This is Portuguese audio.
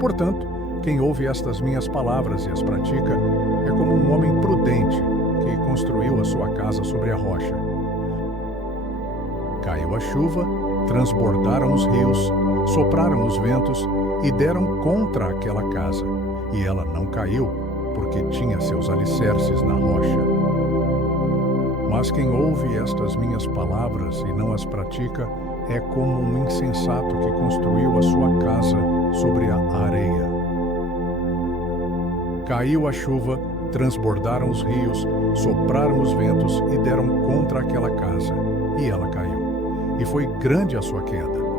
Portanto, quem ouve estas minhas palavras e as pratica é como um homem prudente que construiu a sua casa sobre a rocha. Caiu a chuva, transbordaram os rios, sopraram os ventos e deram contra aquela casa, e ela não caiu, porque tinha seus alicerces na rocha. Mas quem ouve estas minhas palavras e não as pratica é como um insensato que construiu a sua casa sobre a areia. Caiu a chuva, transbordaram os rios, sopraram os ventos e deram contra aquela casa, e ela caiu. E foi grande a sua queda.